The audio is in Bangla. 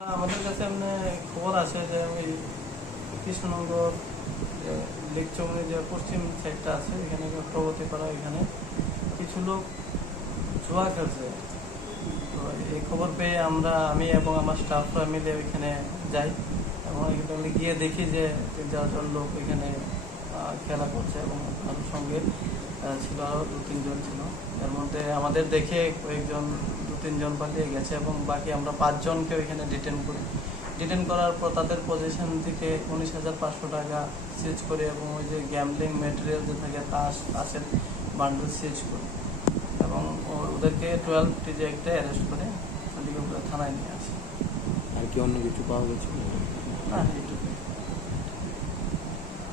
আমাদের কাছে এমনি খবর আছে যে ওই কৃষ্ণনগর লেকচৌমনি যে পশ্চিম সাইডটা আছে এখানে প্রগতিপাড়া, এখানে কিছু লোক জুয়া খেলছে। তো এই খবর পেয়ে আমি এবং আমার স্টাফরা মিলে ওইখানে যাই এবং এখানে গিয়ে দেখি যে 3-4 জন লোক ওইখানে খেলা করছে এবং তার সঙ্গে ছিল আরও 2-3 জন ছিল। এর মধ্যে আমাদের দেখে কয়েকজন 2-3 জন পালিয়ে গেছে এবং বাকি আমরা 5 জনকে ওইখানে ডিটেন করার পর তাদের পজিশন থেকে 19,500 টাকা সিজ করে এবং ওই যে গ্যামলিং ম্যাটেরিয়াল যে থাকে তাসের বান্ডেল সিজ করে এবং ওদেরকে 12টি যে একটা অ্যারেস্ট করে থানায় নিয়ে আসে। আর কি অন্য কিছু পাওয়া গেছে না, এইটুকু।